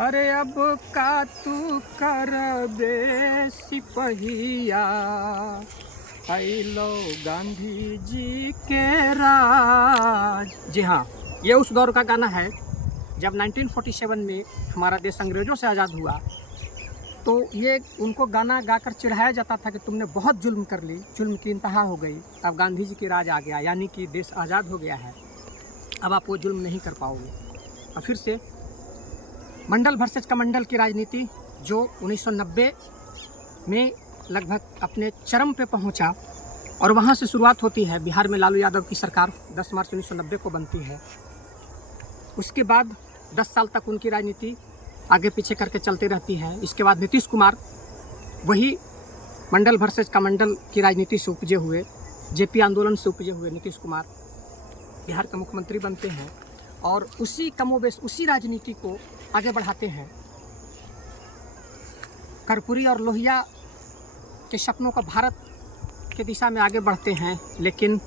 अरे अब का तू कर बे सिपहिया, लो गांधी जी के राज। जी हाँ, ये उस दौर का गाना है जब 1947 में हमारा देश अंग्रेज़ों से आज़ाद हुआ। तो ये उनको गाना गाकर चिढ़ाया जाता था कि तुमने बहुत जुल्म कर ली, जुल्म की इंतहा हो गई, अब गांधी जी की राज आ गया, यानी कि देश आज़ाद हो गया है, अब आप वो जुल्म नहीं कर पाओगे। और फिर से मंडल वर्सेस कमंडल की राजनीति जो 1990 में लगभग अपने चरम पे पहुंचा, और वहां से शुरुआत होती है। बिहार में लालू यादव की सरकार 10 मार्च 1990 को बनती है। उसके बाद 10 साल तक उनकी राजनीति आगे पीछे करके चलती रहती है। इसके बाद नीतीश कुमार वही मंडल वर्सेस कमंडल की राजनीति से उपजे हुए, जेपी आंदोलन से उपजे हुए नीतीश कुमार बिहार के मुख्यमंत्री बनते हैं और उसी कमोबेश उसी राजनीति को आगे बढ़ाते हैं। कर्पूरी और लोहिया के सपनों का भारत के दिशा में आगे बढ़ते हैं। लेकिन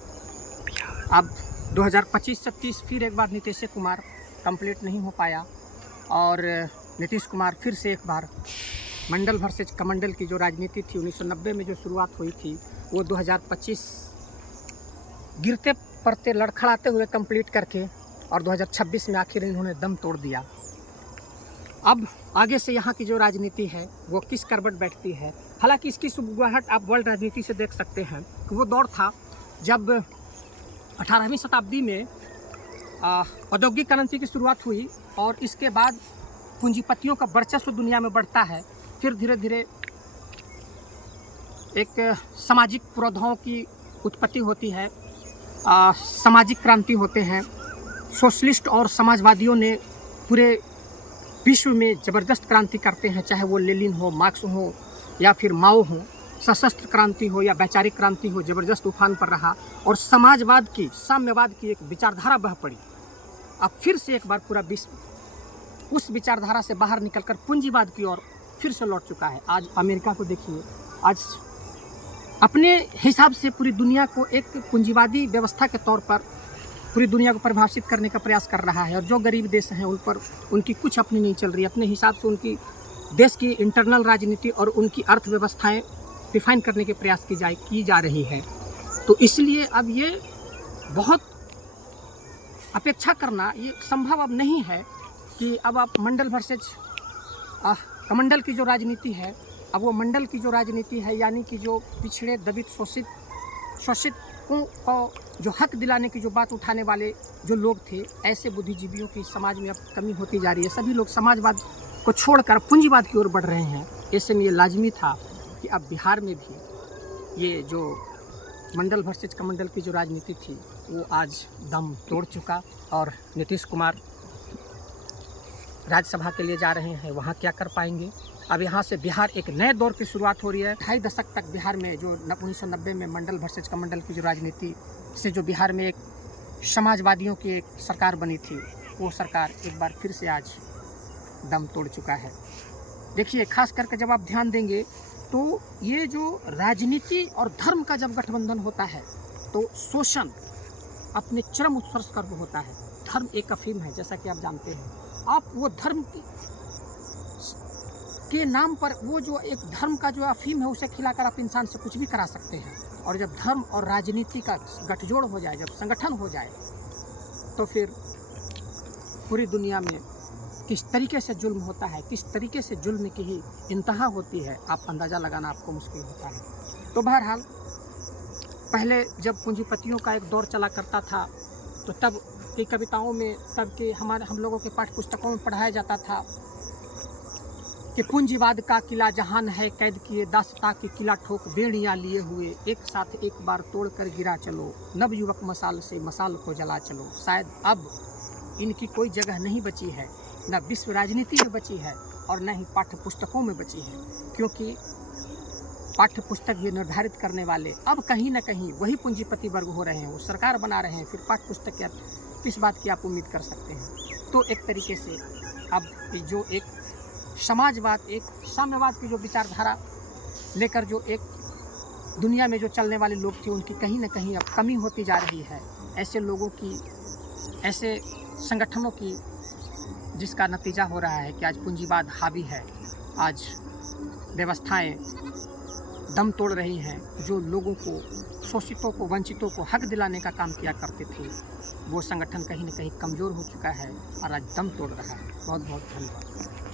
अब 2025 से 30 फिर एक बार नीतीश कुमार कंप्लीट नहीं हो पाया और नीतीश कुमार फिर से एक बार मंडल वर्सेस कमंडल की जो राजनीति थी 1990 में जो शुरुआत हुई थी वो 2025 गिरते पड़ते लड़खड़ाते हुए कंप्लीट करके और 2026 में आखिर इन्होंने दम तोड़ दिया। अब आगे से यहाँ की जो राजनीति है वो किस करवट बैठती है। हालांकि इसकी शुरुआत आप वर्ल्ड राजनीति से देख सकते हैं कि वो दौर था जब 18वीं शताब्दी में औद्योगिक क्रांति की शुरुआत हुई और इसके बाद पूंजीपतियों का वर्चस्व दुनिया में बढ़ता है। फिर धीरे धीरे एक सामाजिक पुरोधाओं की उत्पत्ति होती है, सामाजिक क्रांति होते हैं। सोशलिस्ट और समाजवादियों ने पूरे विश्व में ज़बरदस्त क्रांति करते हैं, चाहे वो लेनिन हो, मार्क्स हो या फिर माओ हो। सशस्त्र क्रांति हो या वैचारिक क्रांति हो, ज़बरदस्त उफान पर रहा और समाजवाद की, साम्यवाद की एक विचारधारा बह पड़ी। अब फिर से एक बार पूरा विश्व उस विचारधारा से बाहर निकलकर पूंजीवाद की ओर फिर से लौट चुका है। आज अमेरिका को देखिए, आज अपने हिसाब से पूरी दुनिया को एक पूंजीवादी व्यवस्था के तौर पर पूरी दुनिया को परिभाषित करने का प्रयास कर रहा है। और जो गरीब देश हैं उन पर उनकी कुछ अपनी नहीं चल रही, अपने हिसाब से उनकी देश की इंटरनल राजनीति और उनकी अर्थव्यवस्थाएं डिफाइन करने के प्रयास की जा रही है। तो इसलिए अब ये बहुत अपेक्षा करना ये संभव अब नहीं है कि अब आप मंडल वर्सेस कमंडल की जो राजनीति है, अब वो मंडल की जो राजनीति है, यानी कि जो पिछड़े दबित शोषित को जो हक दिलाने की जो बात उठाने वाले जो लोग थे, ऐसे बुद्धिजीवियों की समाज में अब कमी होती जा रही है। सभी लोग समाजवाद को छोड़कर पूंजीवाद की ओर बढ़ रहे हैं। ऐसे में ये लाजमी था कि अब बिहार में भी ये जो मंडल वर्सेस कमंडल की जो राजनीति थी वो आज दम तोड़ चुका और नीतीश कुमार राज्यसभा के लिए जा रहे हैं। वहाँ क्या कर पाएंगे। अब यहाँ से बिहार एक नए दौर की शुरुआत हो रही है। 2.5 दशक तक बिहार में जो 1990 में मंडल वर्सेस कमंडल की जो राजनीति से जो बिहार में एक समाजवादियों की एक सरकार बनी थी, वो सरकार एक बार फिर से आज दम तोड़ चुका है। देखिए, खास करके जब आप ध्यान देंगे तो ये जो राजनीति और धर्म का जब गठबंधन होता है तो शोषण अपने चरम उत्कर्ष पर होता है। धर्म एक अफीम है, जैसा कि आप जानते हैं। आप वो धर्म के नाम पर वो जो एक धर्म का जो अफीम है उसे खिलाकर आप इंसान से कुछ भी करा सकते हैं। और जब धर्म और राजनीति का गठजोड़ हो जाए, जब संगठन हो जाए, तो फिर पूरी दुनिया में किस तरीके से जुल्म होता है, किस तरीके से जुल्म की ही इंतहा होती है, आप अंदाज़ा लगाना आपको मुश्किल होता है। तो बहरहाल पहले जब पूंजीपतियों का एक दौर चला करता था तो तब की कविताओं में, तब के हम लोगों के पाठ्य पुस्तकों में पढ़ाया जाता था कि पूंजीवाद का किला जहान है कैद किए दासता की किला ठोक बेड़ियाँ लिए हुए, एक साथ एक बार तोड़ कर गिरा चलो, नव युवक मसाल से मसाल को जला चलो। शायद अब इनकी कोई जगह नहीं बची है, न विश्व राजनीति में बची है और न ही पाठ्य पुस्तकों में बची है, क्योंकि पाठ्य पुस्तक भी निर्धारित करने वाले अब कहीं न कहीं वही पूंजीपति वर्ग हो रहे हैं। वो सरकार बना रहे हैं, फिर पाठ्य पुस्तक क्या, किस बात की आप उम्मीद कर सकते हैं। तो एक तरीके से अब जो एक समाजवाद, एक साम्यवाद की जो विचारधारा लेकर जो एक दुनिया में जो चलने वाले लोग थे, उनकी कहीं न कहीं अब कमी होती जा रही है। ऐसे लोगों की, ऐसे संगठनों की जिसका नतीजा हो रहा है कि आज पूंजीवाद हावी है। आज व्यवस्थाएं दम तोड़ रही हैं। जो लोगों को, शोषितों को, वंचितों को हक दिलाने का काम किया करते थे, वो संगठन कहीं न कहीं कमज़ोर हो चुका है और आज दम तोड़ रहा है। बहुत बहुत धन्यवाद।